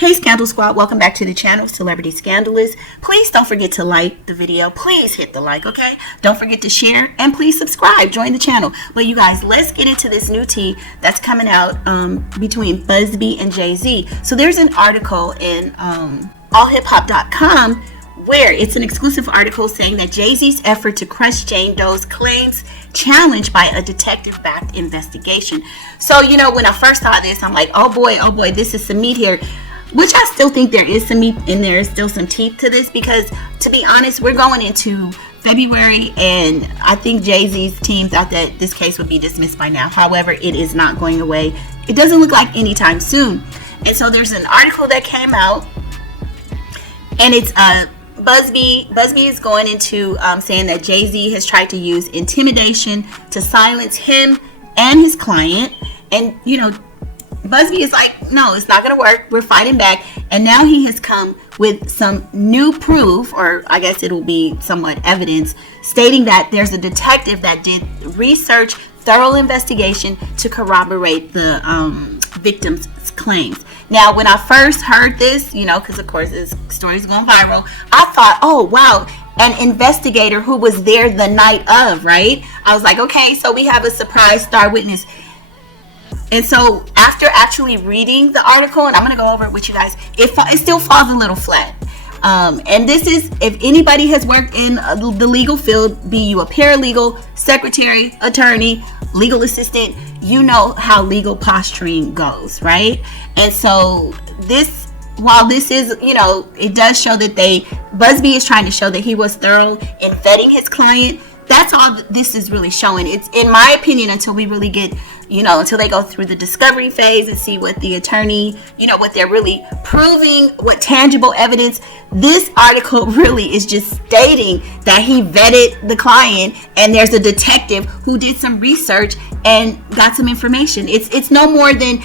Hey Scandal Squad, welcome back to the channel, Celebrity Scandalous. Please don't forget to like the video. Please hit the like, okay? Don't forget to share and please subscribe, join the channel. But you guys, let's get into this new tea that's coming out between Buzbee and Jay-Z. So there's an article in allhiphop.com where it's an exclusive article saying that Jay-Z's effort to crush Jane Doe's claims challenged by a detective-backed investigation. So, you know, when I first saw this, I'm like, oh boy, this is some meat here. Which I still think there is some meat and there is still some teeth to this, because to be honest, we're going into February and I think Jay-Z's team thought that this case would be dismissed by now. However, it is not going away. It doesn't look like anytime soon. And so there's an article that came out and it's Buzbee. Buzbee is going into saying that Jay-Z has tried to use intimidation to silence him and his client. And, you know, Buzbee is like, no, it's not going to work. We're fighting back. And now he has come with some new proof, or I guess it'll be somewhat evidence, stating that there's a detective that did research, thorough investigation to corroborate the victim's claims. Now, when I first heard this, you know, because of course this story's going viral, I thought, oh, wow, an investigator who was there the night of, right? I was like, okay, so we have a surprise star witness. And so after actually reading the article, and I'm going to go over it with you guys, it still falls a little flat. And this is, if anybody has worked in the legal field, be you a paralegal, secretary, attorney, legal assistant, you know how legal posturing goes, right? And so this, while this is, you know, it does show that Buzbee is trying to show that he was thorough in vetting his client. That's all this is really showing. It's, in my opinion, until we really get, you know, until they go through the discovery phase and see what the attorney, you know, what they're really proving, what tangible evidence. This article really is just stating that he vetted the client and there's a detective who did some research and got some information. It's no more than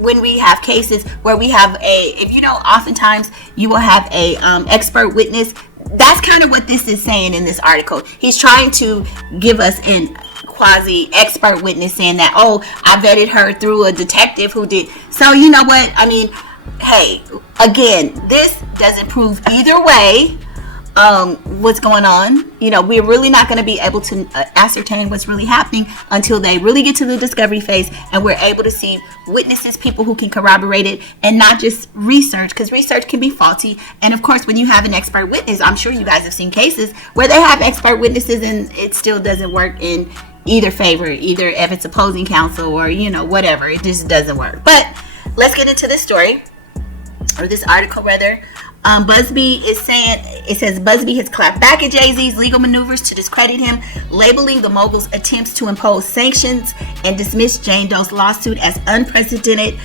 when we have cases where we have if you know, oftentimes you will have a expert witness. That's kind of what this is saying in this article. He's trying to give us an quasi expert witness saying that, oh, I vetted her through a detective who did. So you know what? I mean, hey, again, this doesn't prove either way what's going on. You know, we're really not going to be able to ascertain what's really happening until they really get to the discovery phase and we're able to see witnesses, people who can corroborate it, and not just research, because research can be faulty. And of course, when you have an expert witness, I'm sure you guys have seen cases where they have expert witnesses and it still doesn't work in either favor, either if it's opposing counsel or, you know, whatever. It just doesn't work. But let's get into this story, or this article rather. Buzbee is saying, it says Buzbee has clapped back at Jay-Z's legal maneuvers to discredit him, labeling the mogul's attempts to impose sanctions and dismiss Jane Doe's lawsuit as an unprecedented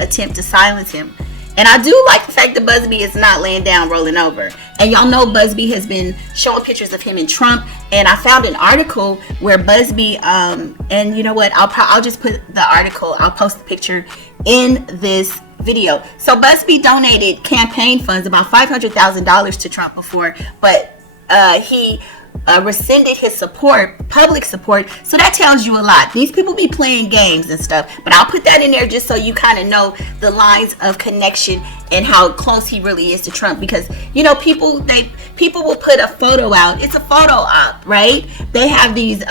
attempt to silence him. And I do like the fact that Buzbee is not laying down, rolling over. And y'all know Buzbee has been showing pictures of him and Trump. And I found an article where Buzbee, and you know what? I'll just put the article. I'll post the picture in this video. So Buzbee donated campaign funds, about $500,000 to Trump before, but he rescinded his support, public support. So that tells you a lot. These people be playing games and stuff, but I'll put that in there just so you kind of know the lines of connection and how close he really is to Trump. Because, you know, people will put a photo out. It's a photo op, right? They have these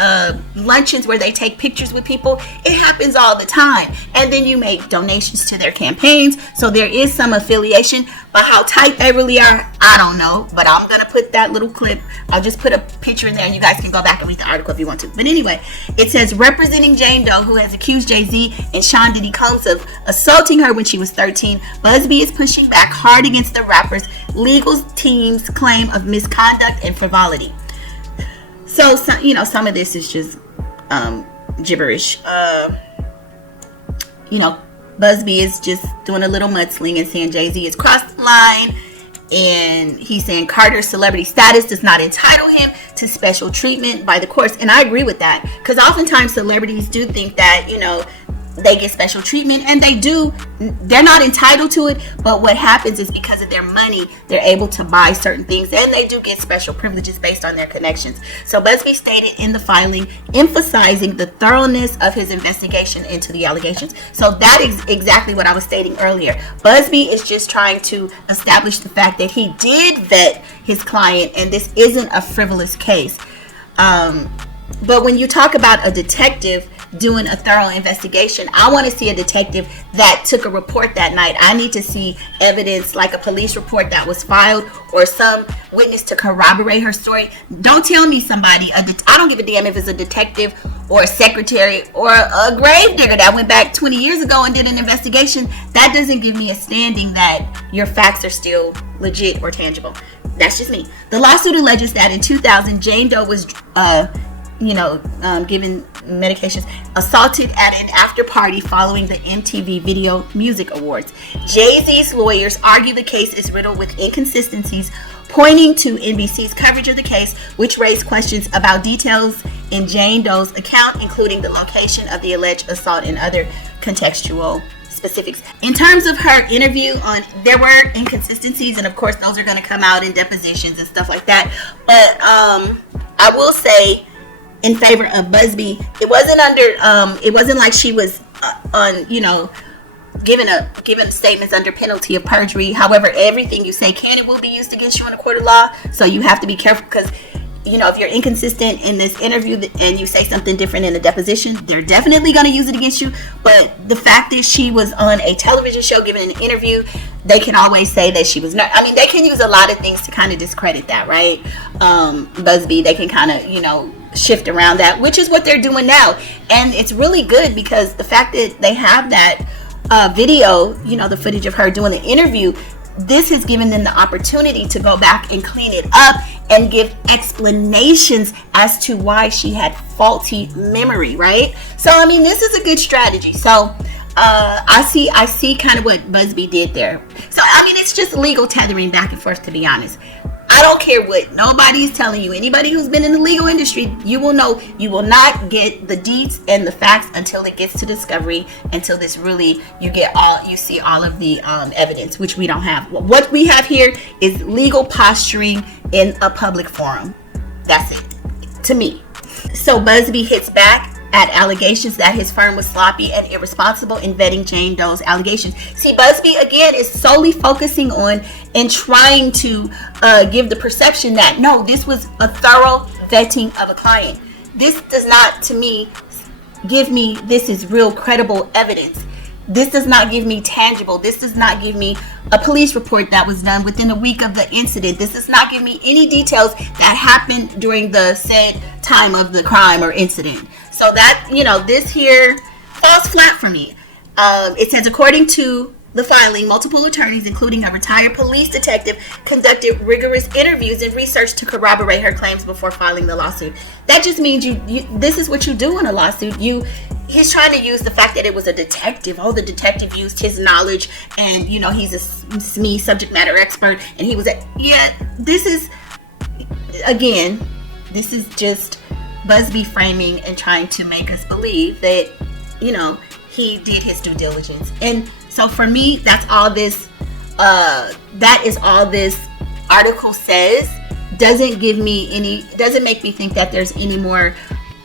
luncheons where they take pictures with people. It happens all the time. And then you make donations to their campaigns. So there is some affiliation, but how tight they really are, I don't know. But I'm going to put that little clip. I'll just put a picture in there and you guys can go back and read the article if you want to. But anyway, it says, representing Jane Doe, who has accused Jay-Z and Sean Diddy Combs of assaulting her when she was 13, Buzbee is pushing back hard against the rapper's legal team's claim of misconduct and frivolity. So, you know, some of this is just gibberish. You know, Buzbee is just doing a little mudsling and saying Jay-Z has crossed the line, and he's saying Carter's celebrity status does not entitle him to special treatment by the courts. And I agree with that, because oftentimes celebrities do think that, you know, they get special treatment, and they're not entitled to it, but what happens is because of their money, they're able to buy certain things, and they do get special privileges based on their connections. So Buzbee stated in the filing, emphasizing the thoroughness of his investigation into the allegations. So that is exactly what I was stating earlier. Buzbee is just trying to establish the fact that he did vet his client, and this isn't a frivolous case. But when you talk about a detective doing a thorough investigation, I want to see a detective that took a report that night. I need to see evidence like a police report that was filed or some witness to corroborate her story. Don't tell me somebody, I don't give a damn if it's a detective or a secretary or a grave digger that went back 20 years ago and did an investigation. That doesn't give me a standing that your facts are still legit or tangible. That's just me. The lawsuit alleges that in 2000, Jane Doe was given medications, assaulted at an after party following the MTV Video Music Awards. Jay-Z's lawyers argue the case is riddled with inconsistencies, pointing to NBC's coverage of the case, which raised questions about details in Jane Doe's account, including the location of the alleged assault and other contextual specifics. In terms of her interview, there were inconsistencies, and of course those are going to come out in depositions and stuff like that. But I will say, in favor of Buzbee, it wasn't like she was given statements under penalty of perjury. However, everything you say can and will be used against you in a court of law, so you have to be careful, because if you're inconsistent in this interview and you say something different in a deposition, they're definitely going to use it against you. But the fact is, she was on a television show giving an interview. They can always say that she was not. I mean, they can use a lot of things to kind of discredit that, right? Buzbee, they can kind of, shift around that, which is what they're doing now. And it's really good, because the fact that they have that video, the footage of her doing the interview, this has given them the opportunity to go back and clean it up and give explanations as to why she had faulty memory, right? So, I mean, this is a good strategy. So, I see kind of what Buzbee did there. So, I mean, it's just legal tethering back and forth, to be honest. I don't care what nobody's telling you. Anybody who's been in the legal industry, you will know you will not get the deeds and the facts until it gets to discovery, until this really, you see all of the evidence, which we don't have. What we have here is legal posturing in a public forum. That's it, to me. So Buzbee hits back at allegations that his firm was sloppy and irresponsible in vetting Jane Doe's allegations. See, Buzbee, again, is solely focusing on and trying to give the perception that, no, this was a thorough vetting of a client. This does not, to me, give me, this is real credible evidence. This does not give me tangible. This does not give me a police report that was done within a week of the incident. This does not give me any details that happened during the said time of the crime or incident. So that, this here falls flat for me. It says, according to the filing, multiple attorneys, including a retired police detective, conducted rigorous interviews and research to corroborate her claims before filing the lawsuit. That just means this is what you do in a lawsuit. He's trying to use the fact that it was a detective. Oh, the detective used his knowledge, and he's a SME, subject matter expert, and he was this is just Buzbee framing and trying to make us believe that he did his due diligence. And so for me, that's all this that is all this article says. Doesn't make me think that there's any more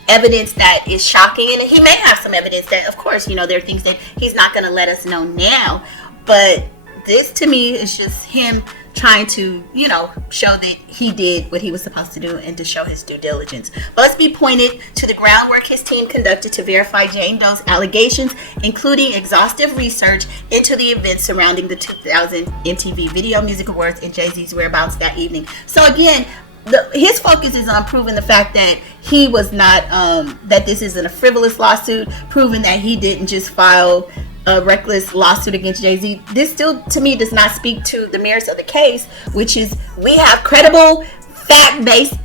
evidence that is shocking. And he may have some evidence that, of course, there are things that he's not going to let us know now, but this to me is just him trying to, show that he did what he was supposed to do and to show his due diligence. Buzbee pointed to the groundwork his team conducted to verify Jane Doe's allegations, including exhaustive research into the events surrounding the 2000 MTV Video Music Awards and Jay-Z's whereabouts that evening. So again, his focus is on proving the fact that he was not, that this isn't a frivolous lawsuit, proving that he didn't just file a reckless lawsuit against Jay-Z. This still, to me, does not speak to the merits of the case, which is we have credible, fact-based,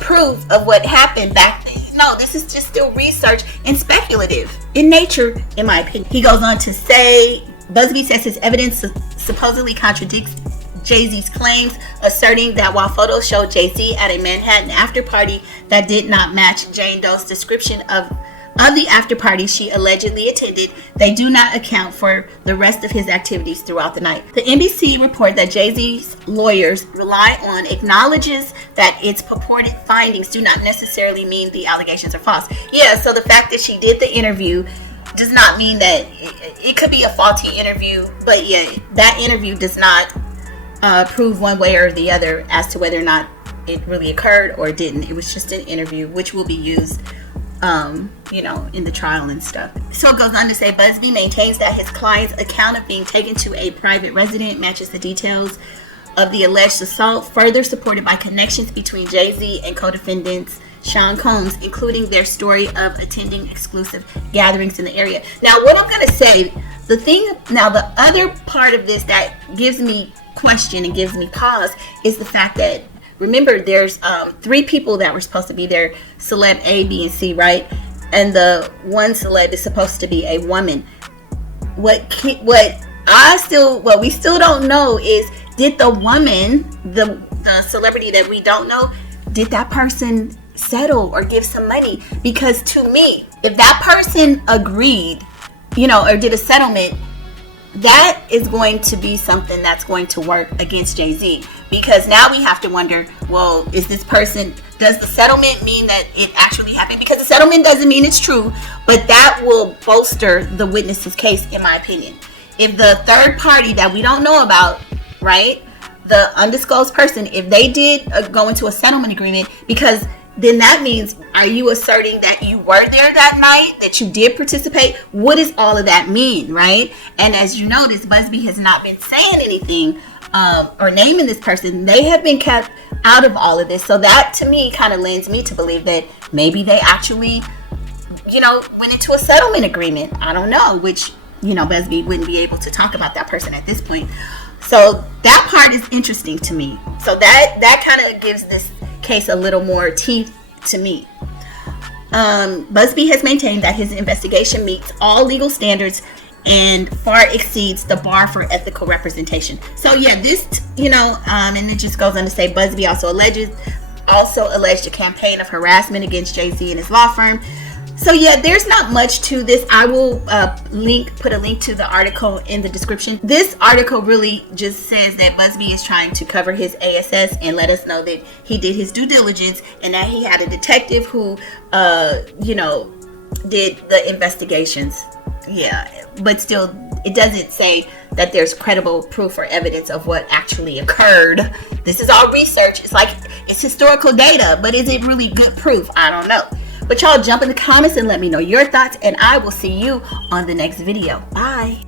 proof of what happened back then. No, this is just still research and speculative in nature, in my opinion. He goes on to say, Buzbee says his evidence supposedly contradicts Jay-Z's claims, asserting that while photos showed Jay-Z at a Manhattan after party that did not match Jane Doe's description of of the after party she allegedly attended, they do not account for the rest of his activities throughout the night. The NBC report that Jay-Z's lawyers rely on acknowledges that its purported findings do not necessarily mean the allegations are false. Yeah, so the fact that she did the interview does not mean that it could be a faulty interview, but yeah, that interview does not prove one way or the other as to whether or not it really occurred or didn't. It was just an interview, which will be used in the trial and stuff. So it goes on to say, Buzbee maintains that his client's account of being taken to a private residence matches the details of the alleged assault, further supported by connections between Jay-Z and co-defendants Sean Combs, including their story of attending exclusive gatherings in the area. Now, what I'm going to say, the other part of this that gives me question and gives me pause is the fact that, remember, there's 3 people that were supposed to be there, celeb A, B, and C, right? And the one celeb is supposed to be a woman. What we still don't know is, did the woman, the celebrity that we don't know, did that person settle or give some money? Because to me, if that person agreed, or did a settlement, that is going to be something that's going to work against Jay-Z, because now we have to wonder, well, does the settlement mean that it actually happened? Because the settlement doesn't mean it's true, but that will bolster the witness's case, in my opinion. If the third party that we don't know about, right, the undisclosed person, if they did go into a settlement agreement, because then that means, are you asserting that you were there that night, that you did participate? What does all of that mean, right? And as you notice, Buzbee has not been saying anything or naming this person. They have been kept out of all of this. So that, to me, kind of lends me to believe that maybe they actually, went into a settlement agreement. I don't know, which, Buzbee wouldn't be able to talk about that person at this point. So that part is interesting to me. So that kind of gives this case a little more teeth to me. Buzbee has maintained that his investigation meets all legal standards and far exceeds the bar for ethical representation. So yeah, this, and it just goes on to say, Buzbee also alleged a campaign of harassment against Jay-Z and his law firm. So yeah, there's not much to this. I will put a link to the article in the description. This article really just says that Buzbee is trying to cover his ASS and let us know that he did his due diligence and that he had a detective who, did the investigations. Yeah, but still, it doesn't say that there's credible proof or evidence of what actually occurred. This is all research. It's historical data, but is it really good proof? I don't know. But y'all jump in the comments and let me know your thoughts, and I will see you on the next video. Bye.